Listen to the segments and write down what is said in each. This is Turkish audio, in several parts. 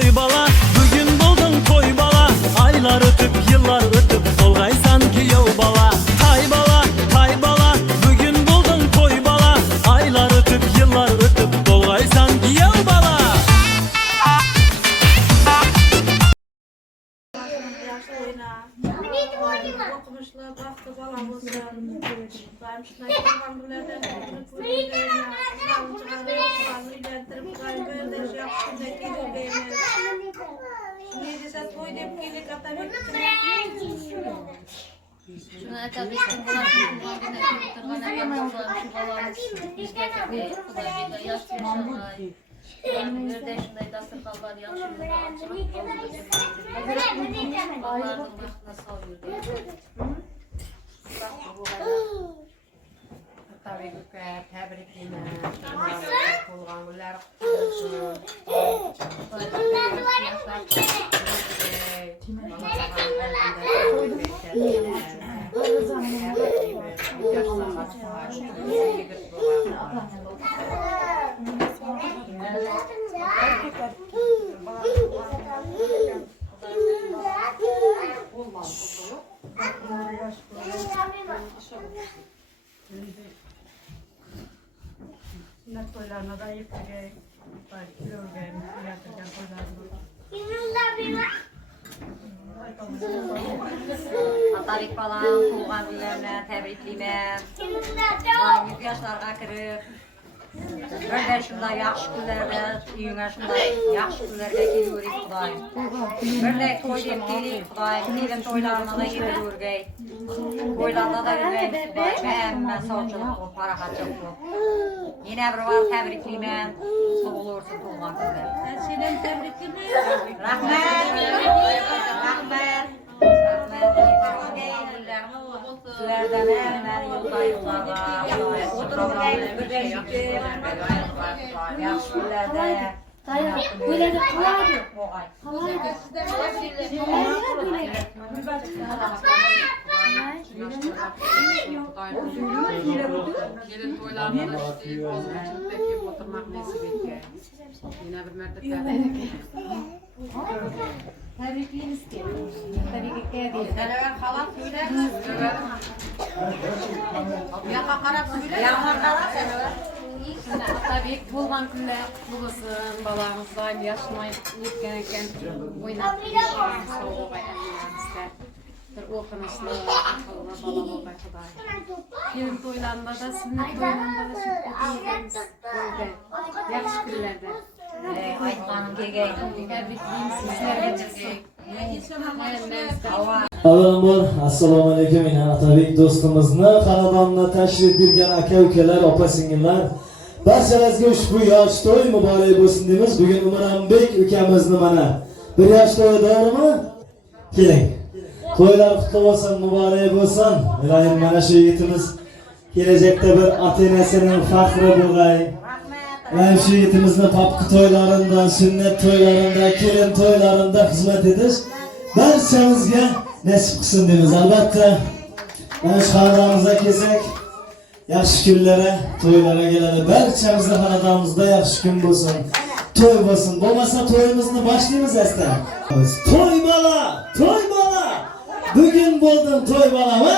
toy bala, bugün buldun toy bala. Aylar ötüp yıllar ötüp olgaysan kuyov bala. Tay bala, bugün buldun toy bala. Aylar ötüp yıllar ötüp olgaysan kuyov bala. Okumuşlar, baktı falan olsun. Ben şuna yapamam bunlardan. Böyle Şuna tabii ki bulaşık kullanmayı şu balamız bizge tabii kullanmayı da yaşlıyorlar. Nerede şunday dasturxanlar yaxşı onlardan başına salıyor. Tabii ki tebrikliyim. Kullanılar. Sünnet toylarına da yıkacak, örgüye, yatıracak toylarına. Atarik falan, tuğan günlerine tebrikliyim. 100 yaşlarga kirib, bir şunday yaxshi kunlarda, uyingga shunday yaxshi kunlarga kelaverik Xudoyim. Birday to'y deb keling Xudoyim, kelin to'ylarini da yetib o'rgay. To'ylarda da yurgaymiz Xudoyim, hamma sog'chilik bo'lib, farohatchilik bo'lib. Yana bir bor tabriklayman, qutlug' bo'lsin tug'ilgan kunlar. Seni tebriklayman. Rahmat. Sizlerden hemen yoldayızlarla, oturumdayız, birleşikti, yaxşı günlerde. Böyle de kalaydı. Gelin toylarına da işte çifteki oturmak nasip etti. Yine bir mertebe Tebrikliyim istiyorum. Tabii ki değil. Sen halat söylersin. Yaka karab söylersin. Yaka karab sen öyle. tabii ki bulgan günler bulursun, balamız daim yaşına yetkenken oynap soğuğa emniyemizde. Bir okunuşlu, akıllı bala olmak kadar. Gelin toylarında da, sünnet toylarında da çok otururuz. Böyle, yaxşı günlerde. Aytmanim kelgay. Tebrikliyim sizlerge çıksın. Avvalambor assalomu alaykum, yana Otabek do'stimizni xonadonida tashrif buyurgan aka-ukalar, opa-singillar, barchalariga ushbu yosh to'y muborak bo'lsin deymiz. Bugun Umironbek ukamizni mana bir yosh to'yi to'g'rimi? Keling. To'ylar qutlug' bo'lsin, muborak bo'lsin. Ilohim mana shu yigitimiz kelajakda bir ota-onasining faxri bo'lg'ay. Mana shu yigitimizni papqi to'ylarida, sunnat to'ylarida, kelin to'ylarida xizmat etish barchamizga nasib qilsin deymiz. Albatta, mana shu xonadonimizga kelsak, yaxshi kunlara, to'ylarga keladi. Barchamizning xonadonimizda yaxshi kun bo'lsin, to'y bo'lsin. Bo'lmasa to'yimizni boshlaymiz asta. To'y bola, to'y bola. Bugun bo'ldim to'y bola.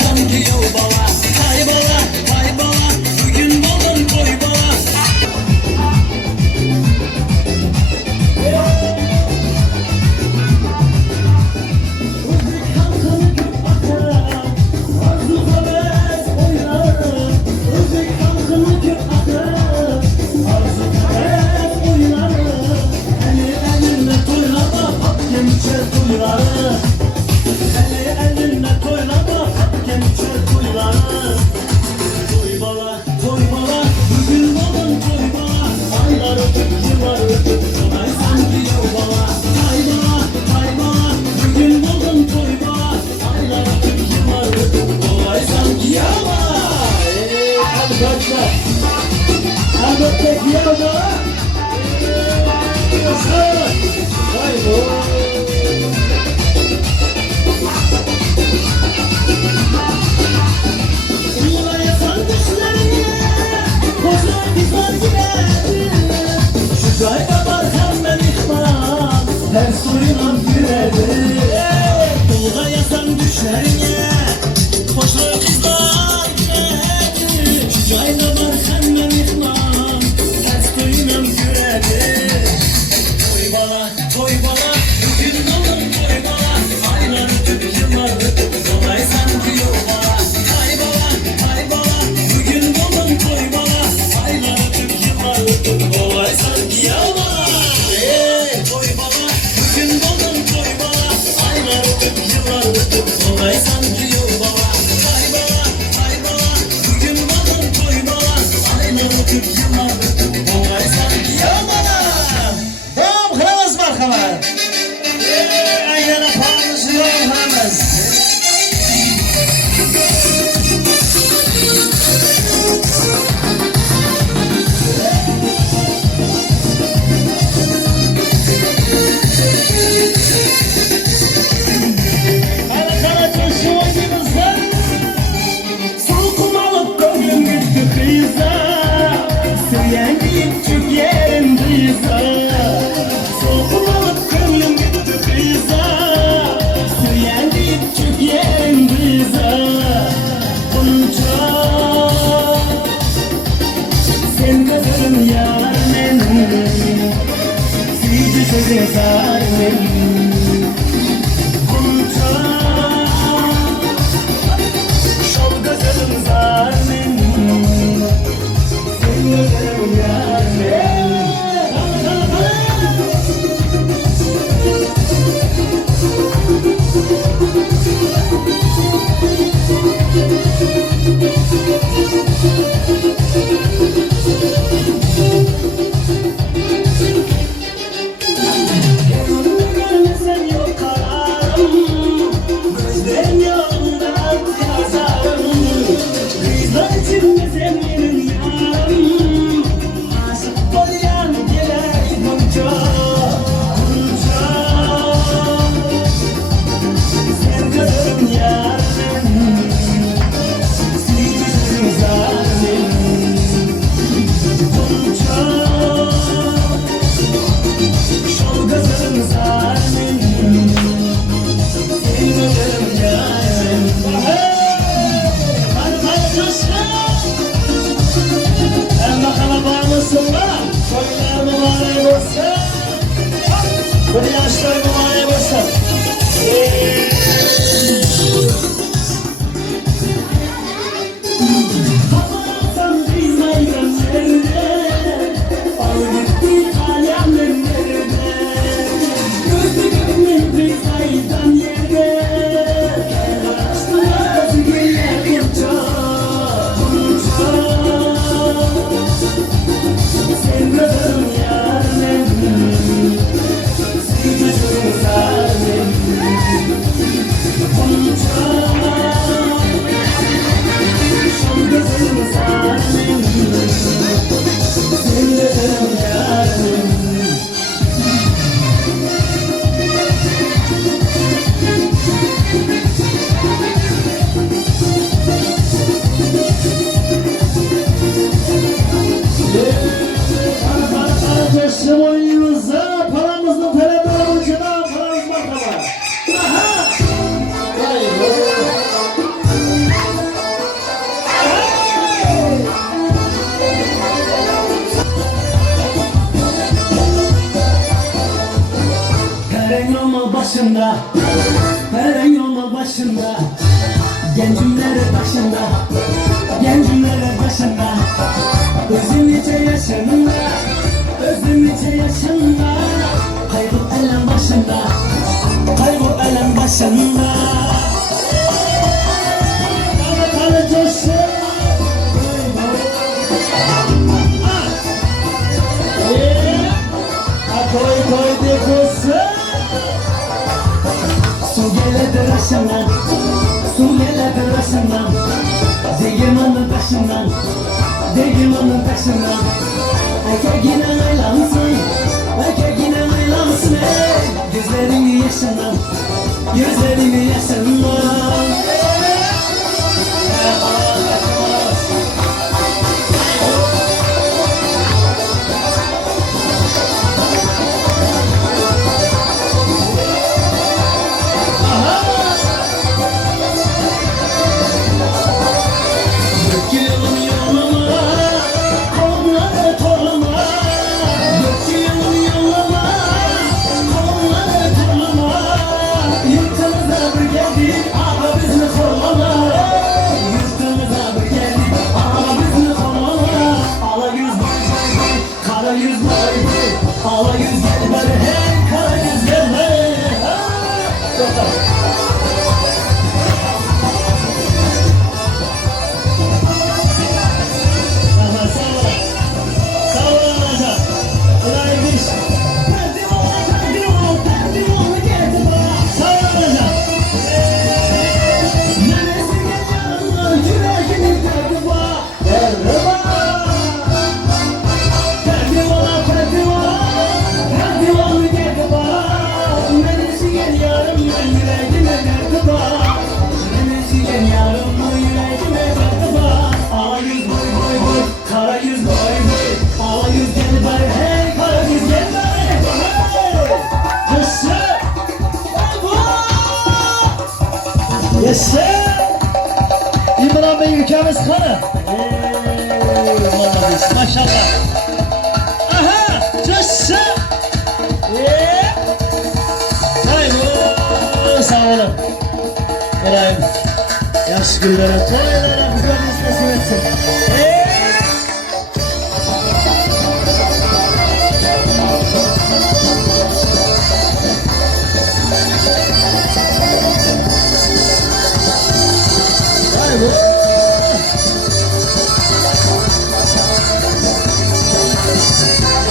Sanki yol bala kaçma. Elbette ki yavru. Vay be. Yılaya sarmışlarına koca kızlar giderdi. Şu çayda barkam ben ihmal her suyuna girerdi. Yılaya san düşlerine koca kızlar giderdi. Şu çayda barkam ben ihmal her suyuna girerdi. Toy bala, bugün dolun toy bala. Aylar ötüp, yıllar ötüp, kolay sanki yol bala. Ay bala, bugün dolun toy bala. Aylar ötüp, yıllar ötüp, kolay sanki yol bala. Toy bala, bugün dolun toy bala. Aylar ötüp, yıllar ötüp, kolay sanki yol bala. Ay bala, bugün dolun toy bala. Aylar ötüp, yıllar ötüp, kolay sanki yol bala. Tamam, kıramaz markalar. Aynen apağımızı yorulmamız. Hadi kara koşu oynayınızlar. Soğukum alıp gönlüm gitti kıyıza. Süryen giyip çük yerim kıyıza. Soğukum alıp gönlüm gitti kıyıza. Süryen giyip çük yerim kıyıza. Bunca sen gözün yar benim. Sizi sezer benim. Bunca şol gözüm zar benim. Sen gözüm yar benim. Görmesen yok kararım. Gözlerin yanında yazarım. Kızlar içinde zeminin yarım. Aşık olyan geler bunca. Sen gözüm yar benim. Sizin zar benim. Bunca şol gözüm zar benim. Senin gözüm yar benim. Hadi coşsun. Emma kalabalığısın lan. Soylar mübarek olsun. Bu yaşlar mübarek olsun. Kapatsam kıymayın nerede? Al gitti alemlerin nerede? Gözü gönlüm kıymaydan yerde. Açtılar güller bunca. Sen gözüm yar benim. Sen gözüm zar benim. Bunca şol gözüm zar benim. Sen gözüm yar benim. Coşsun oyunumuza. Paramızın telefonun ucuna. Paramız markalar. Aha! Vay be. Her yolun başında, her yolun başında, gencimleri başında, gencimleri başında, özüm nice yaşında, özüm nice yaşında, kaybol elem başında, kaybol elem başında. Hadi coşsun. Koy koy de koysun. Su geledir başından, su geledir başından, Zegemanın başından, Degimanın taşından erkekine aylansın, erkekine aylansın ey. Gözlerimi yaşından, gözlerimi yaşından. Ala yüz gel böyle hey, kara yüz gel hey. Aha, sağ ol amca. Olay bir. Perdi ol, geldi bana. Sağ ol amca. Neresi gel yanına, yüreğini derdi var. Derdi var. Yaşa! İmran Bey ülkemiz kanı. Maşallah. Aha! Yaşa! Haydi sağ olun. Erayim. Yaş günlere, toylara bu kadar nasip etsin.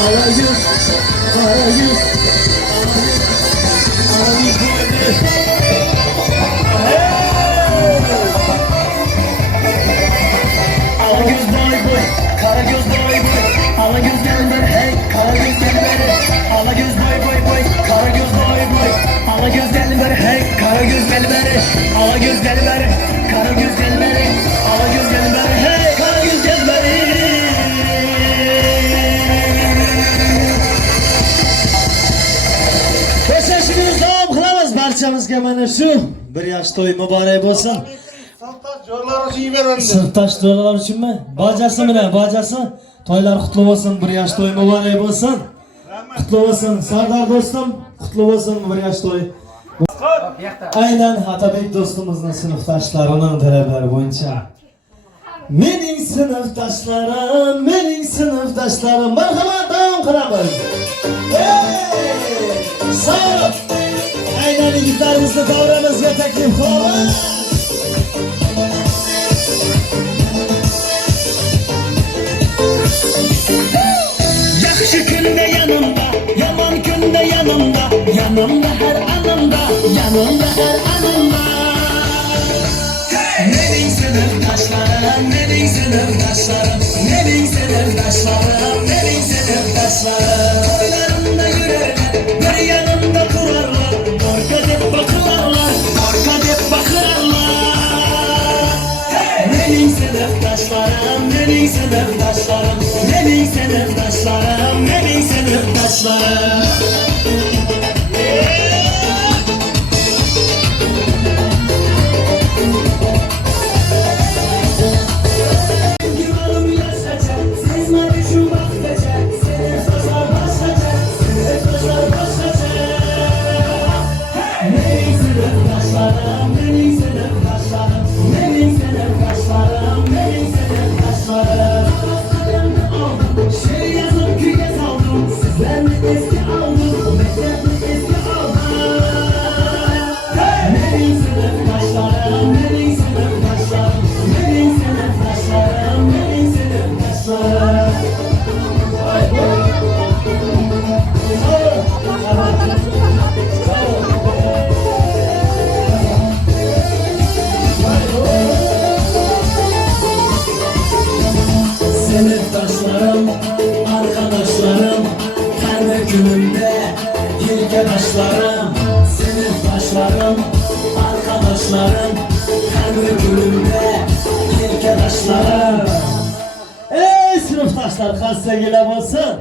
Ala yüz, ala yüz, ala yüz boydu. Ala göz boy boy, kara göz boy boy. Ala göz gel beri hey, kara göz gel beri. Ala göz boy boy boy, kara göz boy boy. Ala göz gel beri hey, kara göz gel beri. Ala göz gel beri, kara göz gel beri. Ala göz gel beri hey, kara göz gel beri. Ko'rsatishimiz davom qilamiz barchamizga mana shu bir yosh to'y muborak bo'lsin. Sirtash jo'ralar uchunmi? Bojasi bilan bojasi to'ylar qutlu bo'lsin, bir yosh to'y muborak bo'lsin. Qutlu bo'lsin Sardor do'stim, qutlu bo'lsin bir yosh to'y. Aynan Atabek do'stimizning sinfdoshlarining talablari bo'yicha mening sinfdoshlarim marhamat davom qilamiz. Sağ aynan yigitlarimizni davramizga taklif qilamiz. Yaxshi kunda yanımda, yomon kunda yanımda, yanımda her anımda, yanımda her anımda. Mening sinfdoshlarim, mening sinfdoshlarim, mening sinfdoshlarim, mening sinfdoshlarim. To'ylarimda yurarlar, bir yanımda turarlar, orqa deb baqirarlar, orqa deb baqirarlar. Mening sinfdoshlarim, mening sinfdoshlarim, mening sinfdoshlarim, mening sinfdoshlarim. Şey yazıp küge saldım, sizden eski aldım. Sınıftaşlarım, arkadaşlarım, her bir günümde ilkedaşlarım. Sınıftaşlarım, arkadaşlarım, her bir günümde ilkedaşlarım. Ey sınıftaşlar, kastegile olsun.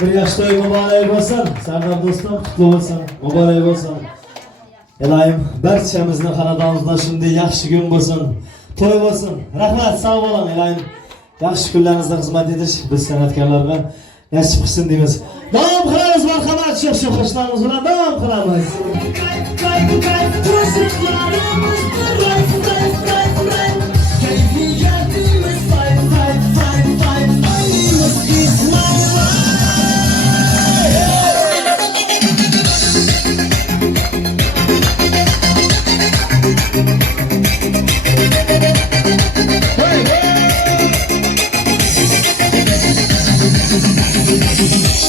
Bir yaş toyu mübarek olsun. Serdar dostum, kutlu olsun, mübarek olsun. Elayim, barchamizning xonadonimizda shunday yaxshi kun bo'lsin, to'y bo'lsin. Rahmat, sog' bo'ling elayim. Yaxshi kunlaringizda xizmat etish biz san'atkorlarga nasib qilsin deymiz. Davom qilamiz, marhamat, shu qo'shnilarimiz bilan davom qilamiz.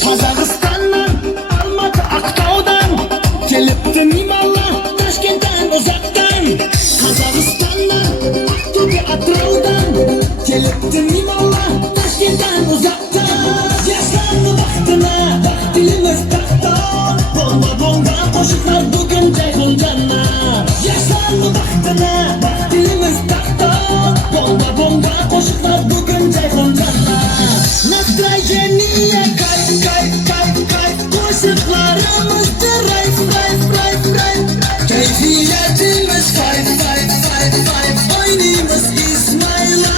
Kazakistan'dan, Almatı, Aktau'dan gelipti mimarlar Taşkent'ten uzaktan. Kazakistan'dan, Aktobe, Atrau'dan gelipti mimarlar Taşkent'ten uzaktan. Yaşlandı baktına, bak dilimiz taktan. Bomba bomba koşuklar bugün Ceyhun canına. Yaşlandı baktına, bak dilimiz taktan. Bomba bomba koşuklar bugün Ceyhun canına. Настроение кайф, кайф, кайф, кайф. Koşuklarımızda rayf, rayf, rayf, rayf. Keyfiyetimiz fayf, fayf, fayf, fayf. Oynayımız İsmail'a.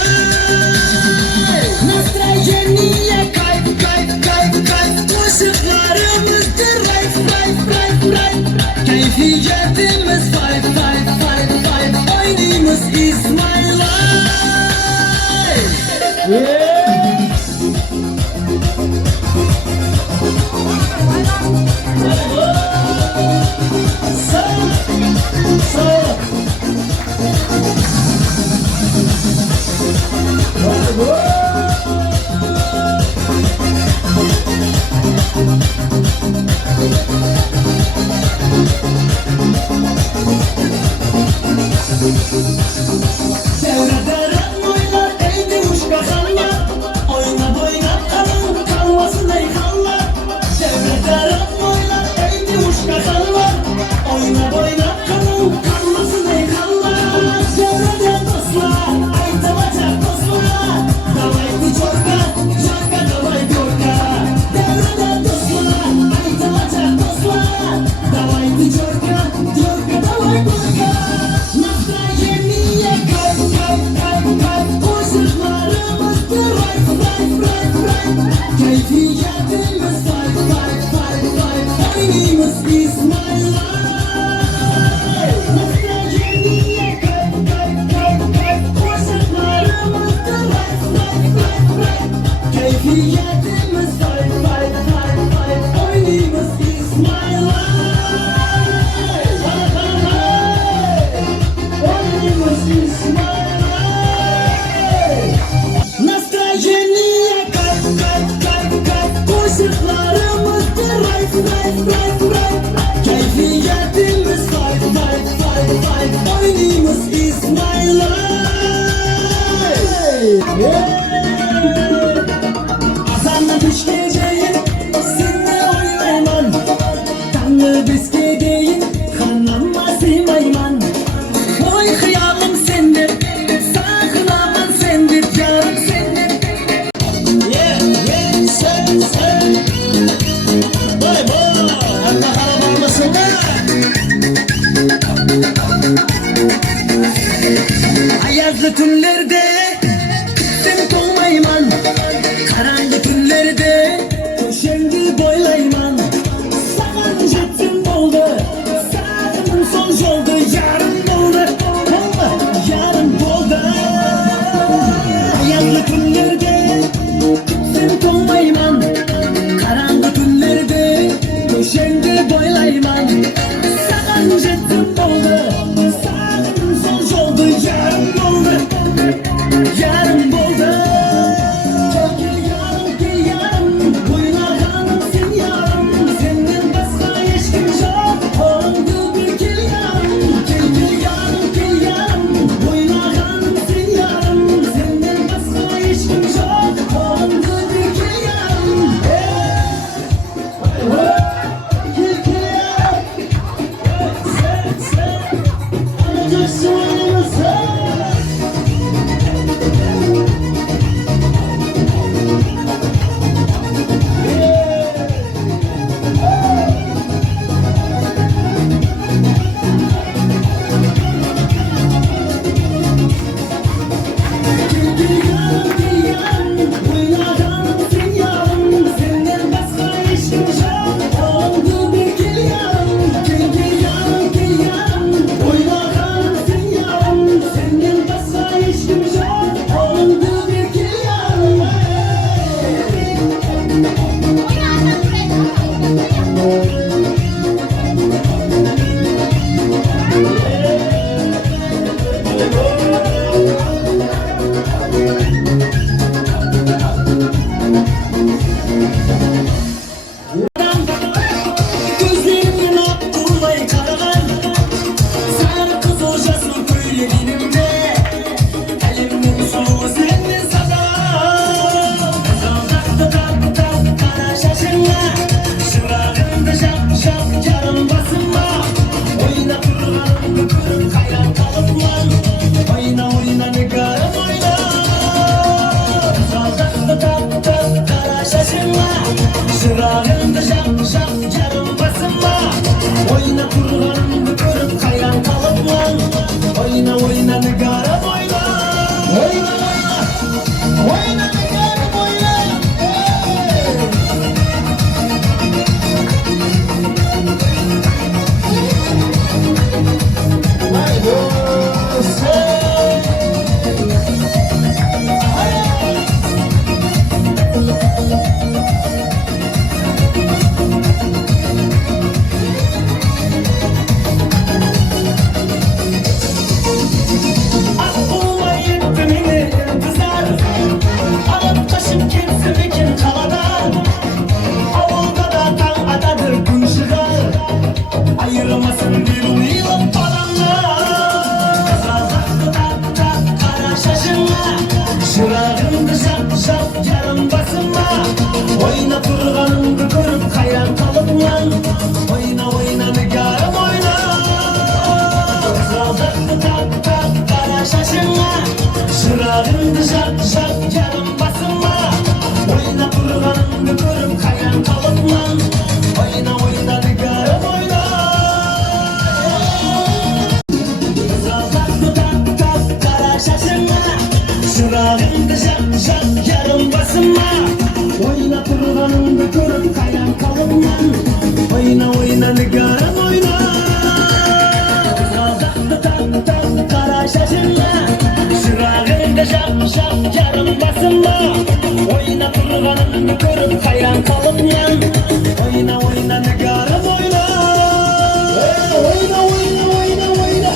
Настроение kayf, kayf, kayf, kayf. Koşuklarımızda rayf, rayf, rayf, rayf. Keyfiyetimiz fayf, fayf, fayf, fayf. Oynayımız İsmail'a. Devrederim oynar eydi uşka kanlar. Oynab oynab kalın kalmasın ey kanlar. Devrederim oynar eydi uşka kanlar. Oynab oynab kalın kalmasın ey kanlar. Devrede dostlar aytılacak dostlar. Davay piçorka, çorka davay gorka. Devrede dostlar aytılacak dostlar. Davay piçorka, çorka davay gorka. Настроение кайф, кайф, кайф, кайф. Koşuklarımızda rayf, rayf, rayf, rayf. Keyfiyetimiz fayf, fayf, fayf, fayf. Oynayımız İsmail'a. Настроение kayf, kayf, kayf, kayf. Koşuklarımızda rayf, rayf, rayf, rayf. Keyfiyetimiz fayf, fayf, fayf, fayf. Oynayımız İsmail'a. Настроение кайф, кайф, кайф, кайф. Koşuklarımızda rayf, rayf, rayf, rayf. Keyfiyetimiz fayf, fayf, fayf, fayf. Oynayımız İsmail'a. Azanla düşmeyeceğim, seninle oynayman. Tanrı biske değil, kanlanma sevmayman. Oy hıyalım sendir, sakınaman sendir, canım sendir. Yeah, yeah, sen. Boy boy, hatta kalabalmasın da. Ayazlı tünlerde sen dolmayman. Karanlık tünlerde köşendi boylayman. Sakın jetim oldu, sakın son yolda yarım oldu. Yarım oldu. Ayazlı tünlerde sen dolmayman. Karanlık tünlerde köşendi boylayman. Sakın jetim oldu, sakın son yolda yarım oldu. Yarım oldu. Gel yarım, boylaganım sen yarım. Senden başka hiç kim yok. Oldu bir gel yarım. Gel yarım, boylaganım sen yarım. Senden başka hiç kim yok. Oyna turganımdı görüp hayran kalımyan. Oyna oyna nigarım oyna. Kızaldaktı tak tak kara şaşınma. Şırağımdı şak şak yarım basınma. Oyna turganımdı görüp hayran kalımyan. Oyna oyna nigarım oyna. Kızaldaktı tak tak kara şaşınma. Şırağımdı şak şak yarım basınma. Oyna turganımdı görüp hayran kalımyan. Oyna oyna nigarım oyna. Kızaldaktı tak tak kara şaşınma. Şırağımdı şak şak yarım basınma. Oyna turganımdı görüp hayran kalımyan. Oyna oyna nigarım oyna. Oyna oyna oyna oyna.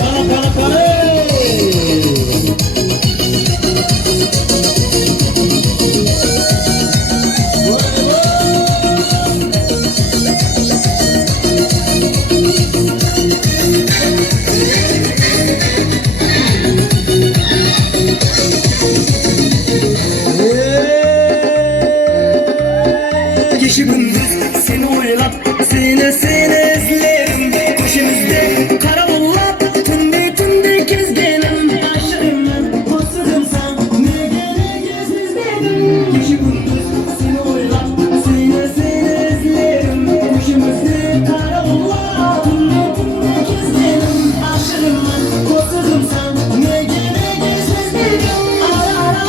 Para. Gece gündüz seni oylap, seni izlerim. Köşemizde kara bullap, tünde gezgenim. Aşığım ben, hoşsuzum sen, ne geziniz benim. Gece gündüz seni oylap, seni izlerim. Köşemizde kara bullap, tünde gezgenim. Aşığım ben, hoşsuzum sen, ne geziniz benim. Ara ara,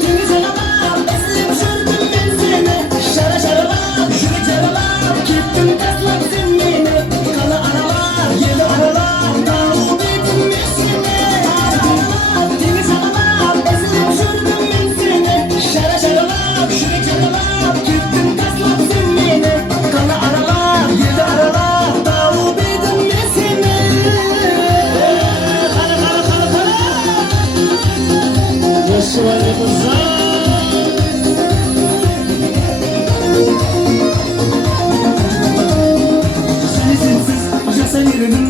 temiz araba, eslim sürdüm ben seni. Şara şaraba, şunu çaraba, gittim taslak sen beni. Kala aralar, yedi aralar, davul dedim ben seni. Ara ara, temiz araba, eslim sürdüm ben seni. Şara şaraba, şunu çaraba, gittim taslak sen beni. Kala aralar, yedi aralar, davul dedim ben seni. Kala. Yaşılarımıza. Sensiz yaşayırdım,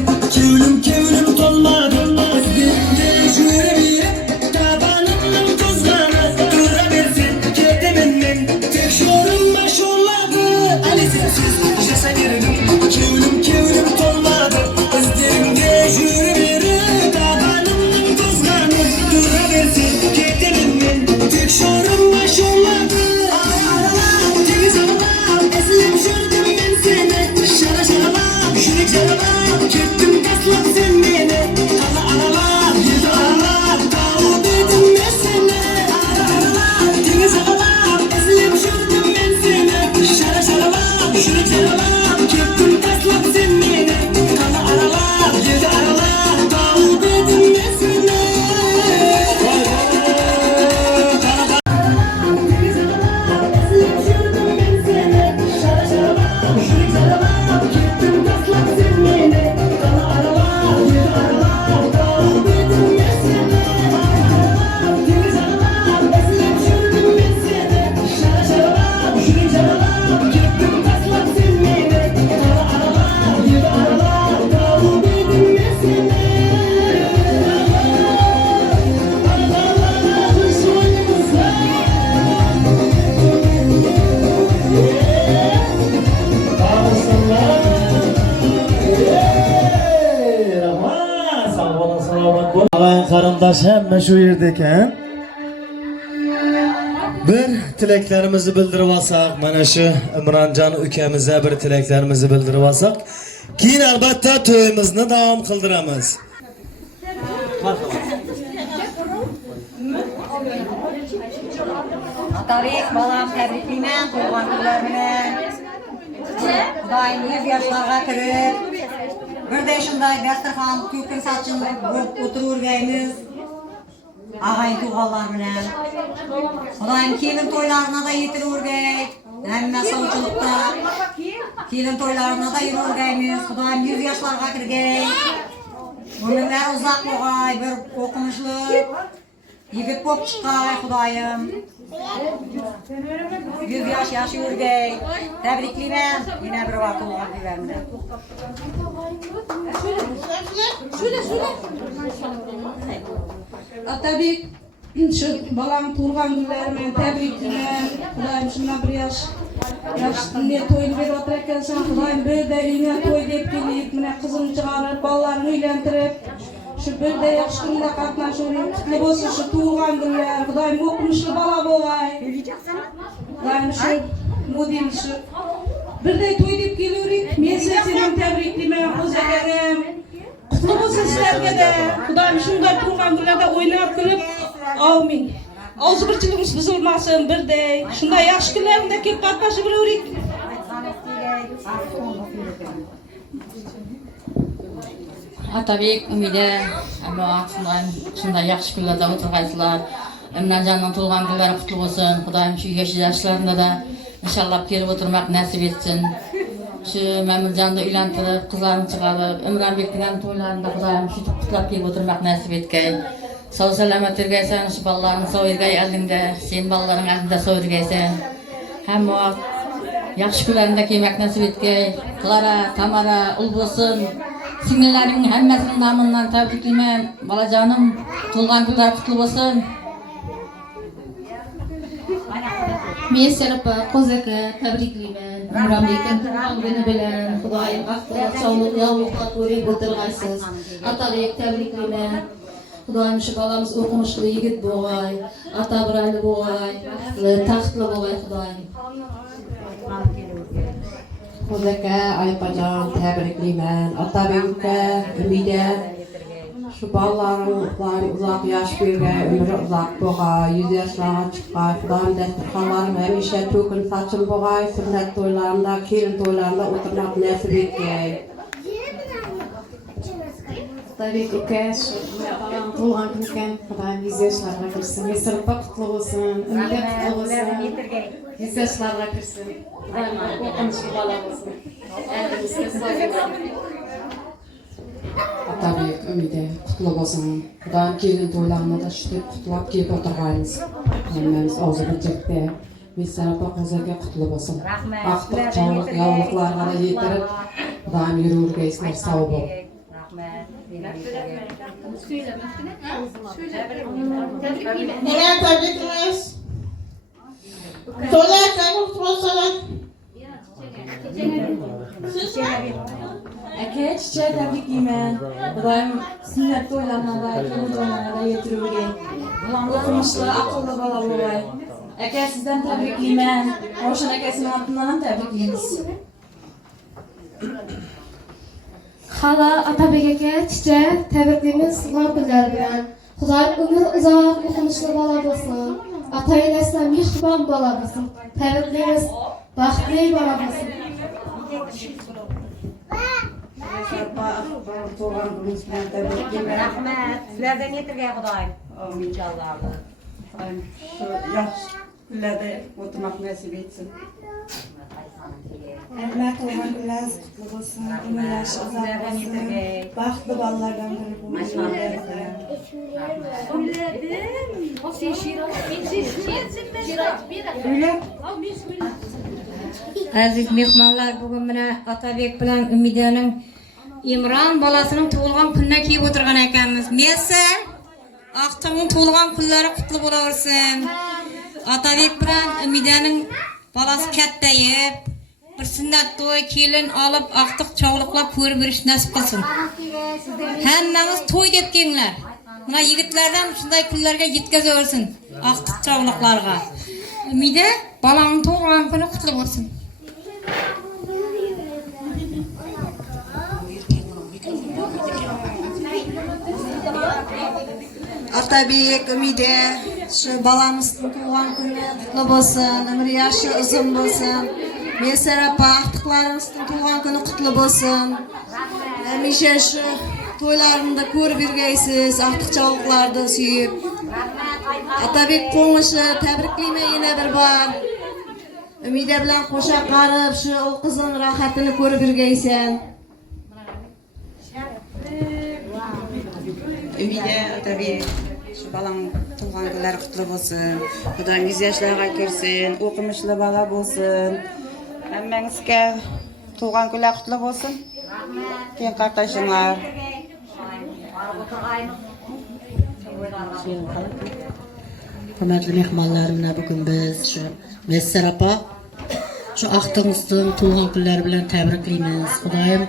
kevlim dolmadım. Özlerimde jürebirim, tabanımın tuzlarına. Durabilsin kediminden, tek şorum maşurladı. Ali sensiz yaşayırdım, kevlim dolmadım. Özlerimde jürebirim, tabanımın tuzlarına. Durabilsin kediminden, tek şorum maşurladı. Temiz havalar, eslim sürdüm ben seni. Şara şaraba, şurik şaraba, gittim taslak sen beni. Kala aralar, yedi aralar, davul dedim ben seni. Aralar, temiz havalar, eslim sürdüm ben seni. Şara şaraba, şurik şaraba, gittim taslak sen beni. Kala aralar, yedi aralar, davul dedim ben seni. Temiz havalar, eslim sürdüm ben seni. Şara şaraba, şurik şaraba, gittim taslak sen beni. Kala aralar, yedi aralar, davul dedim ben seni. Temiz havalar, eslim sürdüm ben seni. Şara şaraba, şurik şaraba, gittim taslak sen beni. Kala aralar, yedi aralar, davul dedim ben seni. Aralarla soyumuzla. Ağayın qarindosh hamma shu yerda ekan. Bir tilaklarimizni bildirib olsak, mana shu Imronjon ukamizga bir tilaklarimizni bildirib olsak, keyin albatta to'yimizni davom qildiramiz. Atabek balam tebrikliymen, tuğan günlerine. Kudayım 100 yaşlarga kirib, bir de şunday dasturxon to'kin saçın o'tirurgaymiz. Ağayın tuğanlar bilen. Kudayım kelin toylarına da yetirurgay. Hamma sovchilikda kelin toylarına da yururgaymiz. Kudayım 100 yaşlarga kirgay. Ömürler uzak bo'lg'ay, bir o'qimishli yigit bo'lib chiqqay, Xudoyim. 100 yosh yashayurgay. Tabriklayman. Yana bir vaqt tug'ilgan kunlarimda. Şöyle. Atabek şu balam turgan günlerimi tebriklemen. Kudayım şuna bir yaş ne toyunu verip oturarken sen kudayım böyle evine toy deyip gelip mine kızını çıkarıp ballarını uylantirip şu böyle yaxşı günde katnaşıp kutlu olsun şu turgan günler. Kudayım okumuşlu bala boğay. Kudayım şu model şu bir de toy deyip geliyoruz. Men seni tebriklemen Kozakerim. Kutlu olsun sizlerge de. Kudayım şunday turgan günlerde oynayıp gülüp amin. Ağzı birçiliğimiz buzulmasın bir de. Şunday yaxşı günlerinde kelip katnaşıp yürüyoruz. Atabek, Ümide, ama şunday yaxşı günlerde oturgaysılar. Emrecan'ın tuğan günleri kutlu olsun. Kudayım şu yaşı yaşlarında da inşallah gelip oturmak nasip etsin. Şu Memurcan'da uylantirip, kızlarını çıkarıp, Emran Bekli'nin toylarında Kudayım şu kutlap gelip oturmak nasip etkey. Sağ selamet ergeysen, şu ballarını sağ ergey elinde, sen balların elinde sağ ergeysen. Hem o yaxşı günlerinde kiymek nasip etkey. Clara, Tamara, ul bolsun. Singillerin hemmesinin namından tebrikleymen. Balacanım, tuğan günler kutlu olsun. Men Serapa Kozaka tebrikleyman. Umramlikdan tuğan günü bilen Xudayim baxtli sog'lik yog'liqqa ko'rib o'tirgaysiz. Atabek tebrikleyman. Xudayim shu balamiz o'qimishli yigit bo'g'ay, ata birali bo'g'ay, taxtli bo'g'ay Xudayim. Kozaka Aypajon tebrikleyman. Atabekka Ümide şu ballarlar uzak yaş bergen, ömrü uzak boğay, 100 yaşlarga çıqqay, Xudayim dasturxonlarim hamisha to'kin sachil boğay, sünnet toylarında, kelin toylarında oturmak nasip etkey. Atabek uka balam tug'an kun ekan, Xudayim 100 yoshlarga kirsin. Serapa qutlu bo'lsin, Ümide qutlu bo'lsin. 100 yoshlarga kirsin. O'qimishli bola bo'lsin. Atabek Ümide kutlu olsun. Xudayim kelin toylarında da şutib qutlab kelib o'tirgaymiz. Hammamiz og'zi birjakda. Serapa Kozaka kutlu olsun. Baxtli chog'liq yog'liqlarga da yetirib, Xudayim yururgaysizlar sog' bo'l. Neler tebrikleriz? Söylersen kutlu olsun. Aka çiçeği tebrikleyman. Xudayim sünnet to'ylarida, kelin to'ylarida yetirurgay. O'qimishli, aqlli bola bo'lay. Aka sizdan tebrikleyman. Ravshan akasining nomidan ham tebriklaymiz. Hala Atabek aka çiçeği tebriklerimiz Rabbiler bilen. Xudayim ömür uzak okumuşlu bala bolsun. Atayın esna mihriban bala bolsun. Tebriklerimiz baxtli bala bolsun. Rahmet. Sizlerden yetirgey Xudayim. İnşallah. Şu yaxşı günlerde oturmak nasip etsin. Emre tuğan günler kutlu olsun. Ömür yaşı uzak olsun. Baxtlı ballardan biri bu. Aziz mehmonlar, bugün mine Atabek bilen Ümide'nin İmran balasının tuğulgan gününe kiyip oturgan ekanmiz. Mesel, Aqtağın tuğulgan günleri kutlu bolaversin. Atabek bilen Ümide'nin balası kattayıp, bir sünnet toy kelin alıp Aqtaq çog'liqlab ko'rib berish nasib qilsin. Hammamiz toy deb kelinglar. Mına yigitlardan shunday kunlarga yetkazaversin. Aqtaq çog'liqlarga. Ümide balanın tuğulgan kuni kutlu bo'lsin. Atabek, Ümide, şu balamızın tuğan günü kutlu olsun. Ömür yaşı uzun olsun. Men Serapa Aqtaqlarımızın tuğan günü kutlu olsun. Hamisha şu toylarında ko'rib yurgaysiz, Aqtaq chog'liqlarni suyib. Atabek qo'ng'ishi tebrikleyman yana bir bor. Ümide bilan qo'sha qarib, şu ul qizning rohatini ko'rib yurgaysan. Ümide Atabek şu balan tuğan günleri kutlu olsun. Xudayim 100 yaşlarga kirsin, o'qimishli bola bo'lsin. Hammangizga tuğan günler kutlu olsun. Keyin qardaşlar. Hürmetli mehmanlarımla bugün biz şu Messer apa şu Aqtığımızın tuğan günleri bilen tebrikleyimiz. Xudayım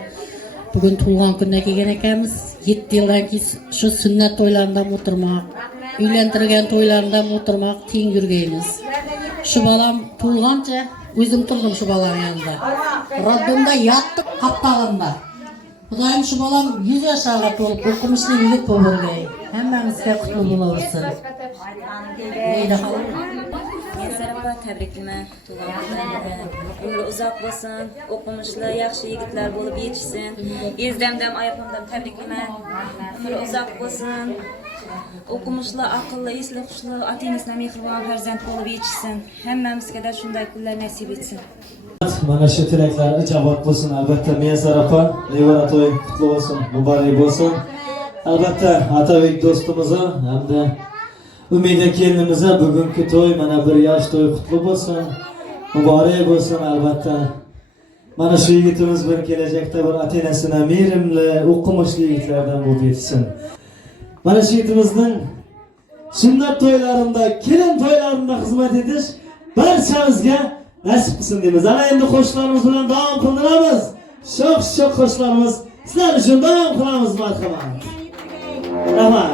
bugün tuğan gününe kelgen ekemiz. 7 yıldan keyin şu sünnet toylarından oturmak, uylantirgen toylarından oturmak teyin yürgeymiz. Şu balam tuğanca özüm turdum şu balam yanında. Rabbimde yattık kaptağında. Xudayım şu balam 100 yaşaga tolup okumuşlu yigit bo'lurgay. Hammamizga qutlug' bo'laversin. Deydi halım. Messer apa tebrikleme, tuğan günlerine. Ömrü uzak olsun, okumuşlu, yaxşı yigitler bolup yetişsin. Yezdemdem, ayapamdam tebrikleme. Ömrü uzak olsun, okumuşlu, akıllı, esli, huşlu, ata-enesine mehribon farzand bolup yetişsin. Hammamizga da shunday kunlar nasib etsin. Mana shu tilaklar ijobat bo'lsin. Albatta Messer apa nevara to'y qutlug' bo'lsin, muborak bo'lsin. Albatta Atabek do'stimizni hamda Umida kelinimize bugünkü to'y mana bir yosh to'y qutlug' bo'lsin, muborak bo'lsin. Albatta mana shu yigitimiz bir kelajakda bir ota-onasini mehrimli, o'qimishli yigitlardan bo'lib yetsin. Mana shu yigitimizning sunnat to'ylarida, kelin to'ylarida xizmat etish barchamizga nasib qilsin deymiz. Ana endi qo'shiqlarimiz bilan davom qildiramiz. Sho'x qo'shiqlarimiz sizlar uchun davom qilamiz. Marhamat. Rahmat.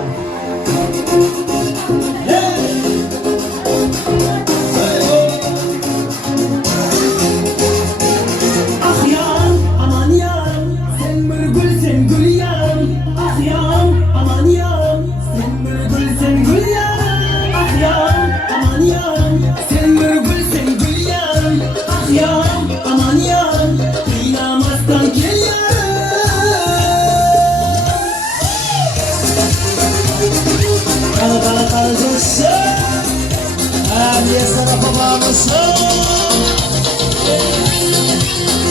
Messer apa vamos.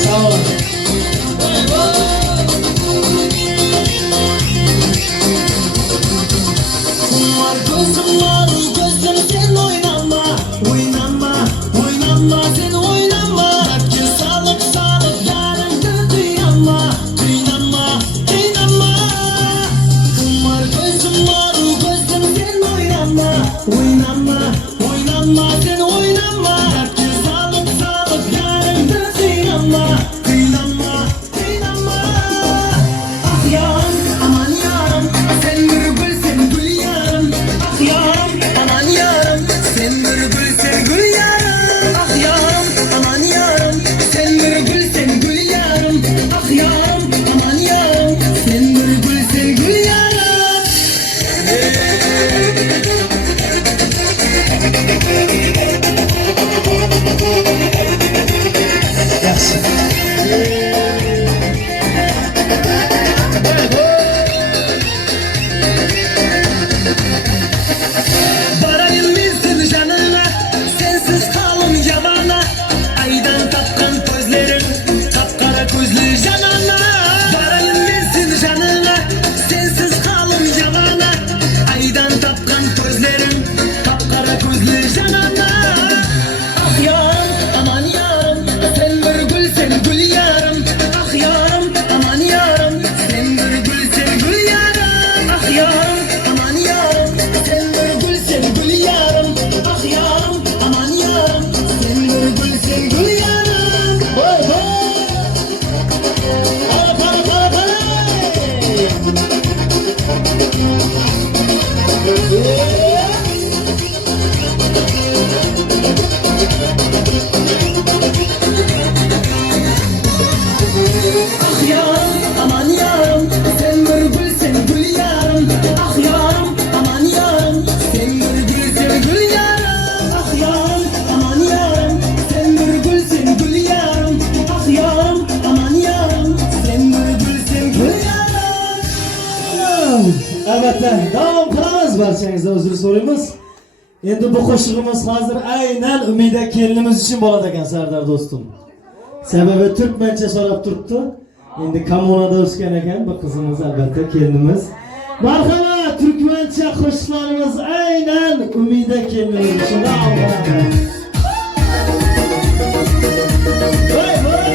Sağ olun. Kumar gözüm var, gözüm sen oynama, oynama, oynama sen oynama. Ki salıp yarındır kıyama, kıyama, kıyama. Kumar gözüm var, gözüm sen oynama, oynama. Oynama sen oynama, herkes sağlık yarındır kıyama, kıyama, kıyama. Ah yaram, aman yaram, sen bir gül yaram. Ah yaram, aman yaram, sen bir gül yaram. Ah yaram, aman yaram, sen bir gül yaram. Ah yaram, aman yaram, sen bir gül yaram. Yaxshi. Barayım bizsin canına, sensiz kalım yamana. Aydan tapkan gözlerin, kapkara gözlü canana. Barayım bizsin canına, sensiz kalım yamana. Aydan tapkan gözlerin, kapkara gözlü canana. Ah yaram, aman yaram, sen bir gül yaram. Ah yaram, aman yaram, sen bir gül yaram. Ah yaram, aman yaram, sen bir gül yaram. Ah yaram, aman yaram, sen bir gül yaram. Boy boy. Para. Ah yaram, aman yaram, sen bir gül yaram. Ah yaram, aman yaram, sen bir gül yaram. Ah yaram, aman yaram, sen bir gül yaram. Ah yaram, aman yaram, sen bir gül yaram. Albatta, davom qilamiz. Barchangizdan uzr so'raymiz. Endi bu qo'shig'imiz hozir aynan Umida kelinimiz uchun bo'ladi ekan, Sardar do'stim. Sababi turkmancha so'rab turibdi. Endi kommunada o'sgan ekan bu qizimiz, albatta kelinimiz. Marhamat, turkmancha qo'shiqlarimiz aynan Umida kelinimiz uchun davom qilamiz. Voy voy.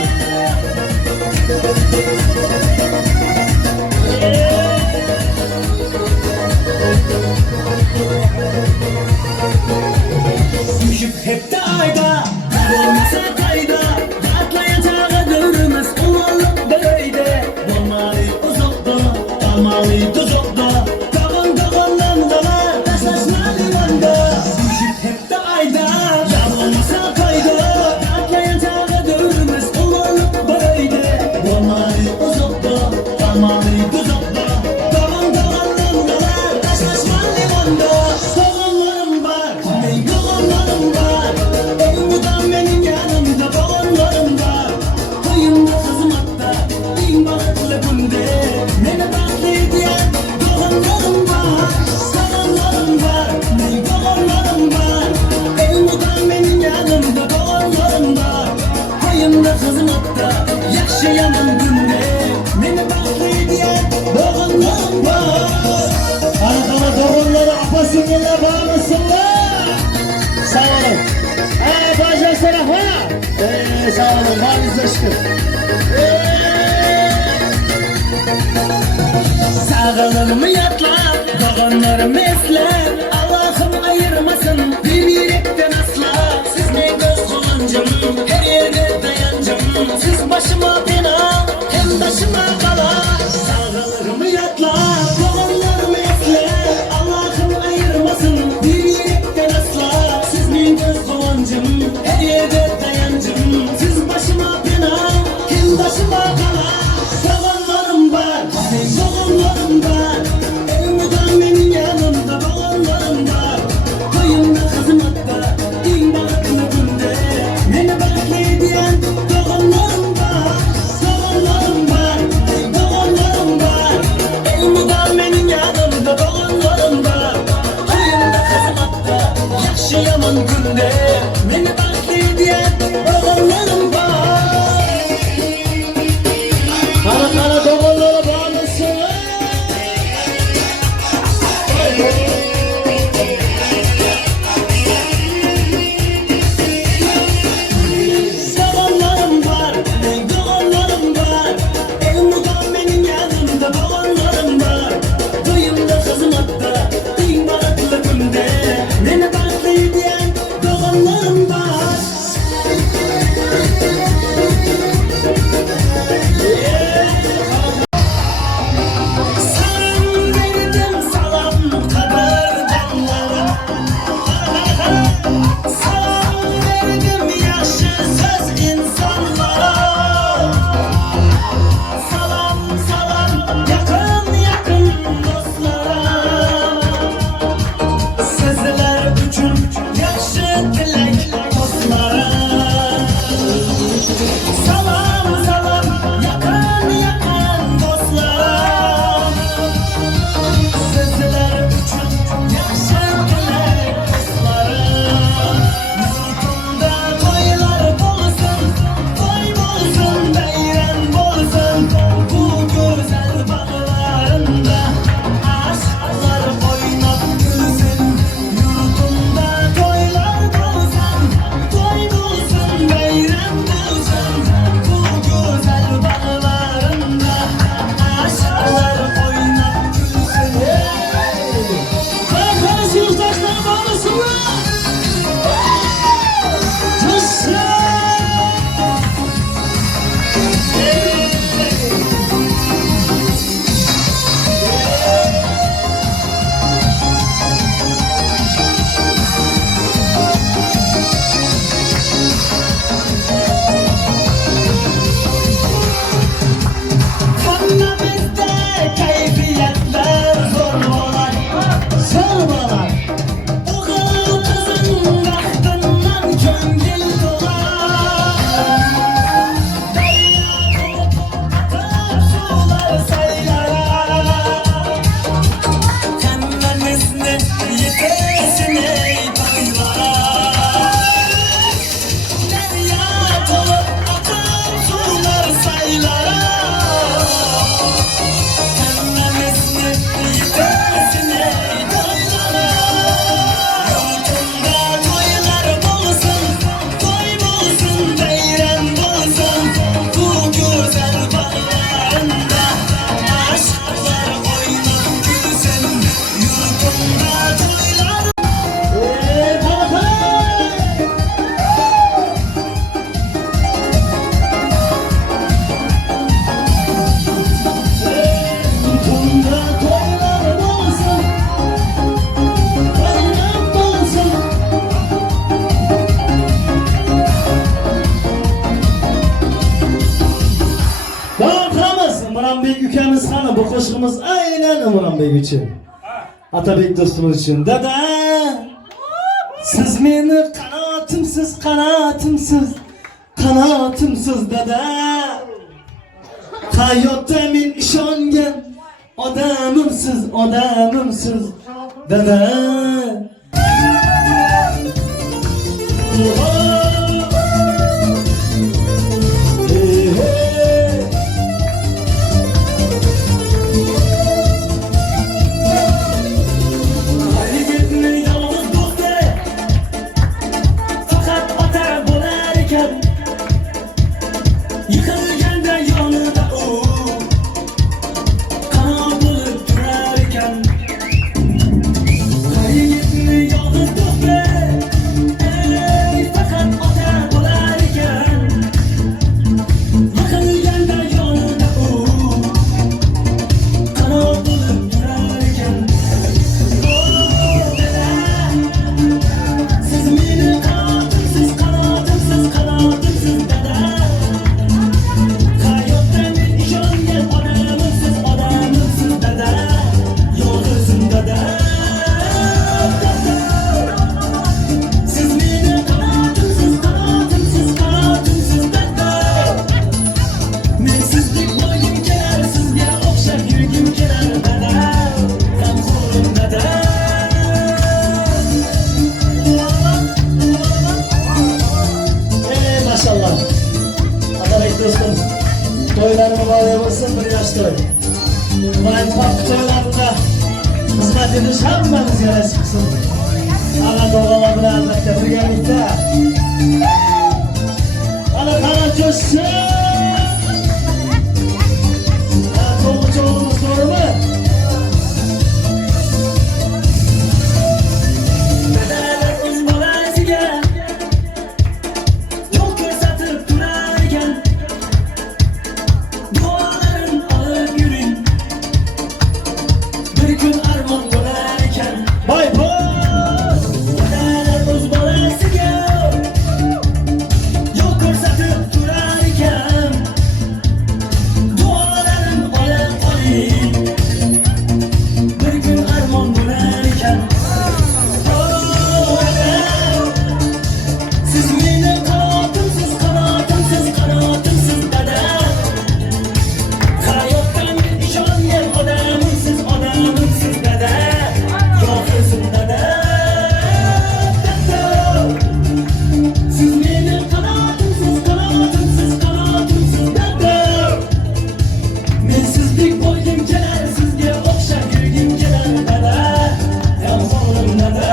Opasınlar bağlısınlar. Sağ olun. Baca tarafa. Sağ olun. Bağınızda şükür. Sağılırımı yatlap, doğanlarımı esler. Allah'ım ayırmasın bir yürekten asla. Siz ne göz kılıncım, her yerde dayancım. Siz başıma bina, hem başıma bala. Sağılırımı yatlap, doğanlarımı esler. Allah'ım ayırmasın bir yürekten asla. Siz ne göz kılıncım, her yerde dayancım. Siz başıma bina, hem başıma bala. Yalanlarım var, yalanlarım var. Elimden benim yanımda yalanlarım var. Köyümde kızım hatta, din balıklı günde. Beni bekleyen yalanlarım var, yalanlarım var, yalanlarım var. Elimden benim yanımda yalanlarım var. Köyümde kızım hatta, yakşı yaman günde. Beni bekleyen yalanlarım var. Kara kara domallara bağlısın. Yalanlarım var, yalanlarım var. Elimden benim yanımda yalanlarım var. Köyümde kızım hatta, din balıklı günde. Beni bekleyen yalanlarım var. Salam verdim salam kadar canlara. Salam verdim yaşı söz insanlara. Salam salam yakın yakın dostlara. Sizler üçün yaşı dilek dostlara. Salam salam yakın yakın dostlara. Sizler üçün yaşı dilek dostlara. Yurtumda toylar bolsun, toy bolsun, beyran bolsun. Bu güzel bağlarında aşklar oynap gülsün. Yurtumda toylar bolsun, toy bolsun, beyran bolsun. Bu güzel bağlarında aşklar oynap gülsün. Kardeş yurttaşlar bağlısınlar. Bana bizde keyfiyetler zor olar, zor olar. O kızın bahtından köngül dolar. Derya olup akar sular saylara. Kendimizde yetersin ey toylara. Derya olup akar sular saylara. Kendimizde yetersin ey toylara. Yurtumda toylar bolsun, toy bolsun, beyran bolsun. Bu güzel bağlarında aşklar oynap gülsün. Yurtumda toylar. Yurtumda toylar bolsun, toylar bolsun. Bağırtamaz. Murat Bey ülkemiz hanı bu koşkumuz aynen Murat Bey için. Atabek dostumuz için. Dede siz meni kanatımsız kanatımsız kanatımsız dede. Hayatda men ishongan odamimsiz odamimsiz dede. xizmat edish hammamizga nasib qilsin. Ana tog'alar bilan albatta birgalikda. Ana qara jo'shsin. To'g'ri to'g'rimi? Dadalar o'z bolasiga yo'l ko'rsatib turar ekan. Duolarin olib yuring, bir kun armon bo'lar ekan. Boy Dadalar o'z bolasiga yo'l ko'rsatib turar ekan. Duolarin olib qo'ying, bir kun armon bo'lar ekan. Siz meni qanotimsiz, qanotimsiz, qanotimsiz dada. Hayotdan ishongan odamimsiz, odamimsiz dada. Yo'qsiz dada. Siz meni qanotimsiz, qanotimsiz, qanotimsiz dada. Men sizdek bo'lgim kelar, sizga o'xshab yurgim kelar dada. Yomg'orim dada.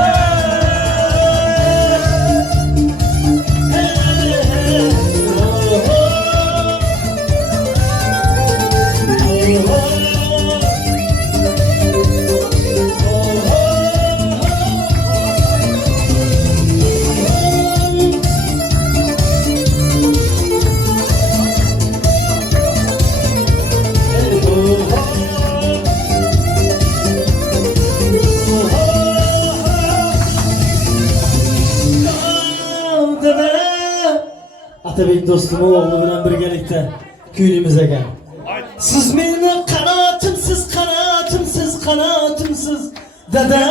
Atabek do'stim o'g'li bilan birgalikda kuylimiz ekan. Siz meni qanotimsiz, qanotimsiz, qanotimsiz dada.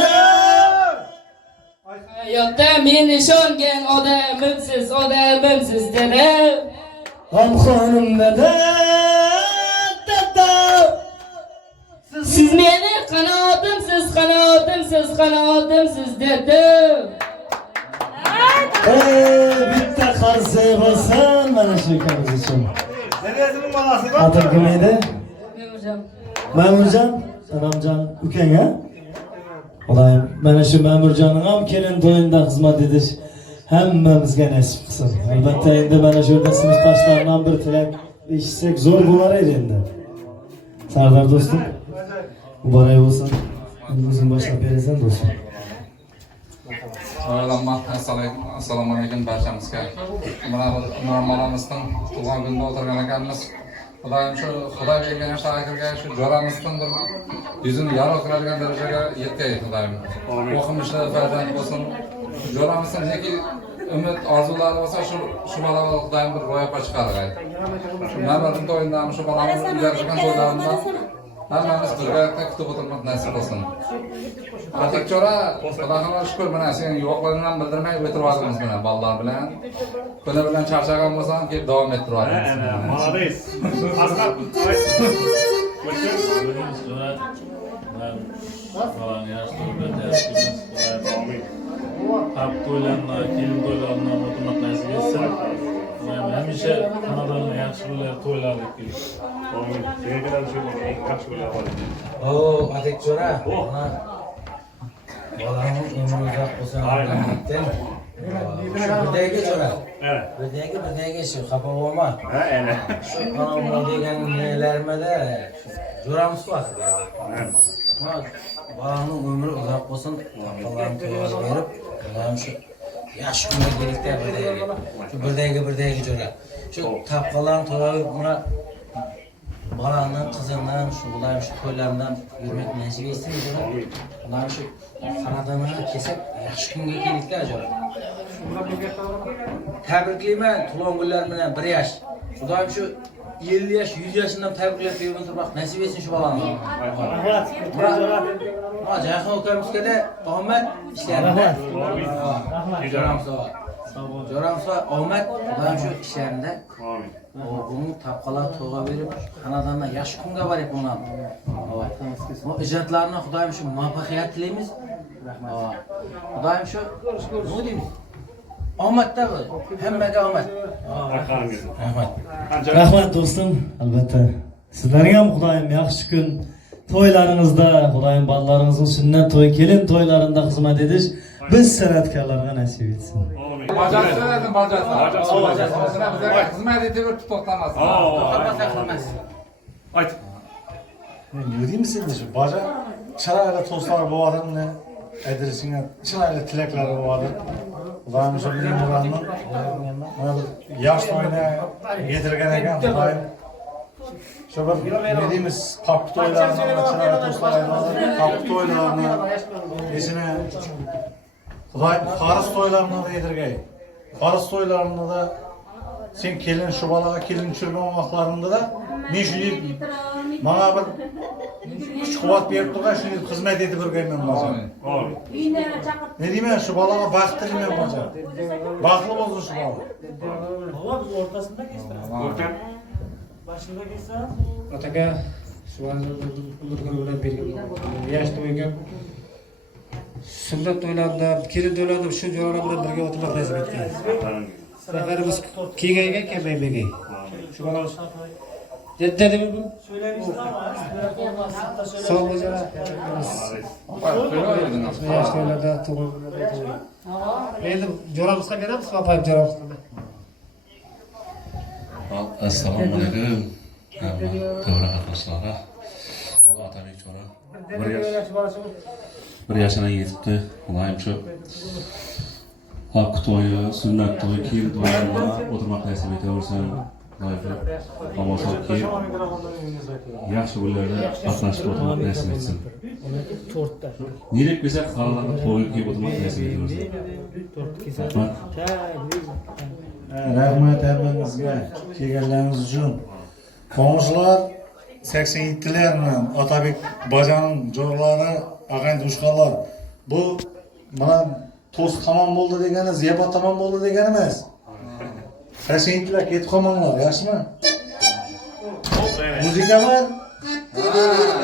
Hayotda men ishongan odamimsiz, odamimsiz dada. G'amxonim dada. Dada. Siz meni qanotimsiz, qanotimsiz, qanotimsiz dada. Bitta qarzi bo'lsin mana shu ukamiz uchun. Neresining bolasi bor? Atim kim edi? Memurjon. Ma'murjon, Salomjon ukang-a? Xudoyim, mana shu Ma'murjonning ham kelin to'yinda xizmat edish hammamizga nasib qilsin. Albatta endi mana shu yerda sinfdoshlaridan bir tilak eshitsak zo'r bo'lar edi endi. Sardor do'stim, muborak bo'lsin. O'zing boshlab berasan do'stim. Assalomu alaykum barchamizga. Mana normalamizdan tug'ilgan kunda o'tirgan ekanmiz. Xudoyim shu Xudo bergan shakirga shu jo'ramizdan bir yuzini yorug'laydigan darajaga yetgay Xudoyim. O'qimishli farzand bo'lsin. Jo'ramizdan neki umid orzulari bo'lsa shu balani Xudoyim bir ro'yobga chiqargay. Navbatning to'yindan shu balani uylarga to'ylarimda hammamiz birgalikda kutib o'tirmoq nasib bo'lsin. Atik chora, Xudoga shukr, mana sen yo'qligini ham bildirmay o'tiribmiz mana bolalar bilan. Kuni bilan charchagan bo'lsam, kelib davom ettiramiz. Молодец. Hamisha xonadonni yaxshi kunlar to'ylarlik kelib. Amin. Senga ham shu yaxshi kunlar bo'ladi. Atik chora. Bolamni umri uzoq bo'lsin. Birdagi chora. Birdagi shu xafa bo'lma. Ha, ana. Shu qonun degan nelarimda jo'ramiz bor. Bolamni umri uzoq bo'lsin. Bolamni to'yga berib, bolam shu yaxshi kunga kelikda birdagi jo'ra. Shu tapqalarni to'yib mana bolamning qizidan shu ular shu to'ylardan yurmak nasib etsin jo'ra. Ular shu xonadonni kesib yaxshi kunga kelikda jo'ra. Tabriklayman to'lon kunlar bilan 1 yosh. Xudoyim shu 50 yosh, 100 yoshdan tabriklab berib turmoq nasib etsin shu bolani. Rahmat. Jahon ukamizga omad ishlarida. Jo'ramsa omad xudoyim shu ishlarida. Amin. Buni tapqalar to'g'a berib, xonadonda yaxshi kunga borib onam. Bu ijodlarni xudoyim shu muvaffaqiyat tilaymiz. Rahmat. Xudoyim shu nima deymiz? Omadda bu. Hammaga omad. Rahmat. Rahmat do'stim, albatta. Sizlarga ham xudoyim yaxshi kun, toylarınızda, Xudoyim balalarınızın sünnet toyu, kelin toylarında hizmet ediş biz sanatkarlarga nasip etsin. Bacası dedim bacası. Bacasına bize hizmet edip tutuklanmasın. Ayt. Ne diyeyim siz şu baca çırayla tostlar bu adam ne edirisine çırayla tilekler bu adam. Ulan şu bizim buranın yaş toyuna getirgen eken Xudoyim. Şu bir ne diyeyimiz kapı toylarına çırayla tostlar ayırmalar, kapı toylarına esine Xudoyim Paris toylarına da yedirgey. Paris toylarında da sen kelin şu balaga kelin çürgün vaxtlarında da men şu bana bir kuch quvvat berip turgan shu xizmat etib yurganman baca. Ne deyman şu balaga baxt tilayman baca. Baxtli bo'lsin shu bola. Baba biz o'rtasida kesdik. O'rta. Başında geçse Ataka şu an bilan bergan. Yaş to'yga sunnat to'ylarida, kelin to'ylarida shu joylar bilan birga o'tirmoq nasib etgan. Safarimiz kengaygan kamaymagan. Shu bola Yedde mi bu? söylemişler ama Sağ ol hocam. Yaşlarda to'g'ri. Endi jo'ramizga beramiz, papayim jo'ramizga. Assalomu alaykum. To'g'ri arkadaşlar. Alloh atabek jo'ra. Bir yaşına yetibdi. Xudoyim shu haq to'yi, sunnat to'yi, kelin to'ylarida o'tirmoq nasib etaversin. Tomoshabki yaxshi kunlarda qatnashib o'tirmoq nasib etsin. Nirek bo'lsa xalqlarga to'yib kelib o'tirmoq nasib etaversin. Rahmat hammangizga kelganlariniz uchun. Qo'shnilar 87'ler bilan Otabek bajaning jo'rlari, ag'an dushqonlar. Bu mana to'st tamom bo'ldi degani, ziyobat tamom bo'ldi degani emas. 87'ler ketib qolmanglar, yaxshimi? Muzika var.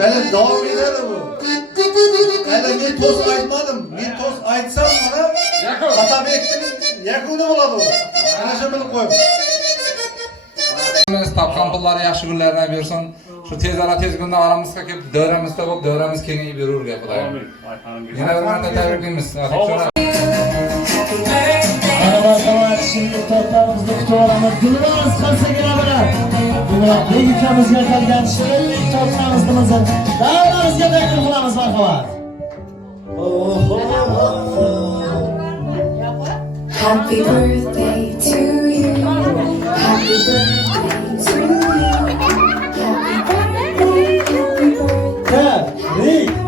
Hali davom etadi bu. Hali men to'st aytmadim. Men to'st aytsam mana Otabekning yakuni bo'ladi bu. Ana shu bilib qo'ying. Biz tapkan pulları yaxshi kunlarına bersin. Şu tez günde aramızda kelib dövramizda bo'lib, dövramiz kengayib yuravergan Xudoyim. Yana bir marta tabriklaymiz. Merhaba, şimdi toplarımızda kutularımız Gülbaz Kalsagina bilan Gülbaz ukamizga qilgan shirinlik toplarimizni davlarimizga taklif qilamiz marhamat. Happy birthday to you. Happy birthday to you. Happy birthday.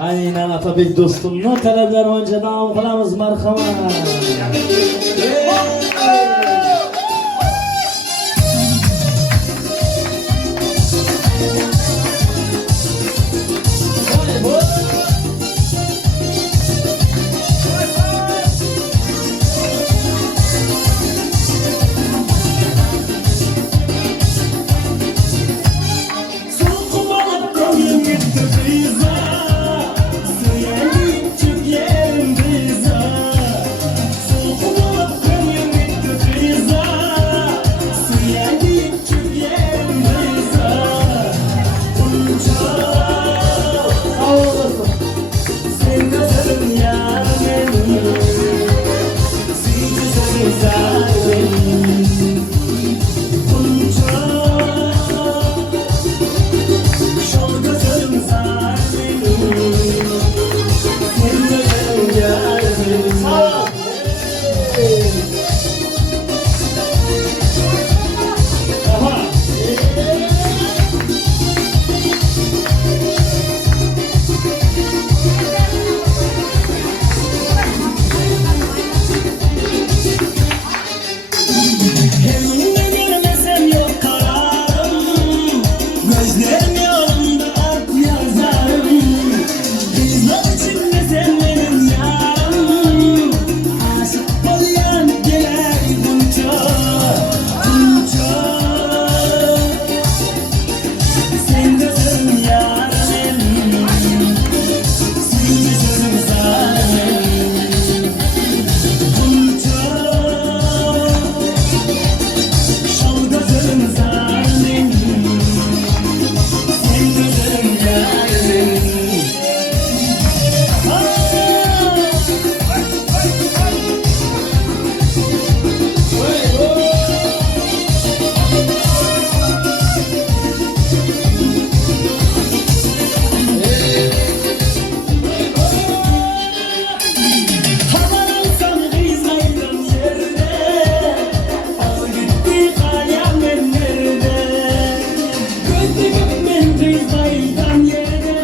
Aynen Atabek dostumni talablar bo'yicha davom qilamiz marhamat. Elimde görmesem yok kararım, gözlerim yolunda ak yazarım. Bizler içinde sen benim yarım, aşık olyan gelir bunca, bunca. Sen gözüm yarım, sen gözüm zalim, bunca. Şol gözüm zalim, sen gözüm yarım. Havalansan kıymaydım yerde, al gitti kayamen nerede? Gözlüğüm ben kıymaydım yerde,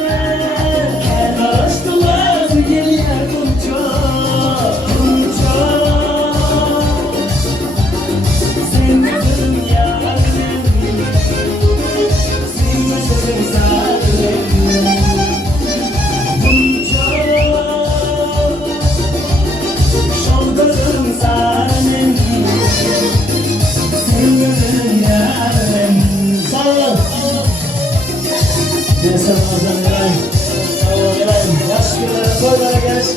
her karıştılar geliyor bunca, bunca. Sen gözüm yarım, sen gözüm zalim, bunca. Şol gözüm zalim, sen gözüm yarım. Sağ olun. Neyse, Ramazan İbrahim. Sağ olun İbrahim. Yaş günlere, toylara geliş.